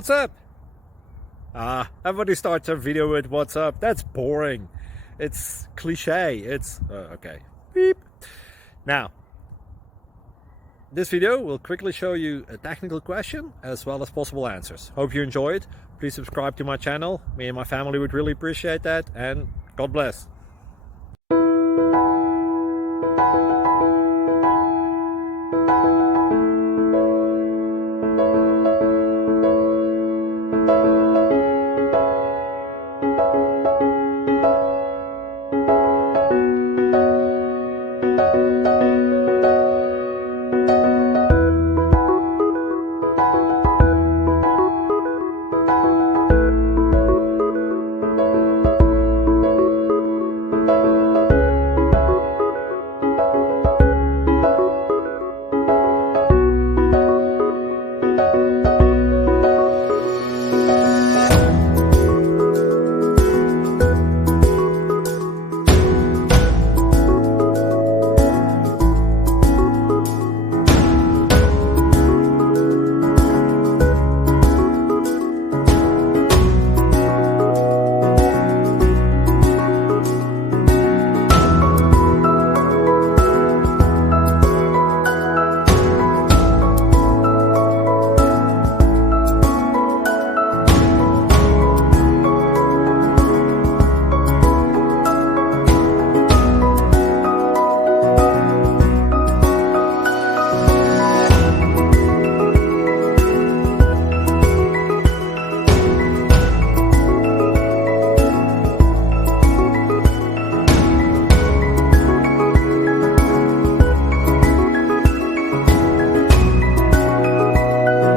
What's up? Everybody starts a video with what's up. That's boring. It's cliche. It's okay. Beep. Now, this video will quickly show you a technical question as well as possible answers. Hope you enjoy it. Please subscribe to my channel. Me and my family would really appreciate that, and God bless.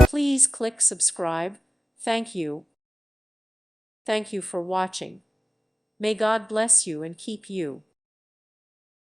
Please click subscribe. Thank you. Thank you for watching. May God bless you and keep you.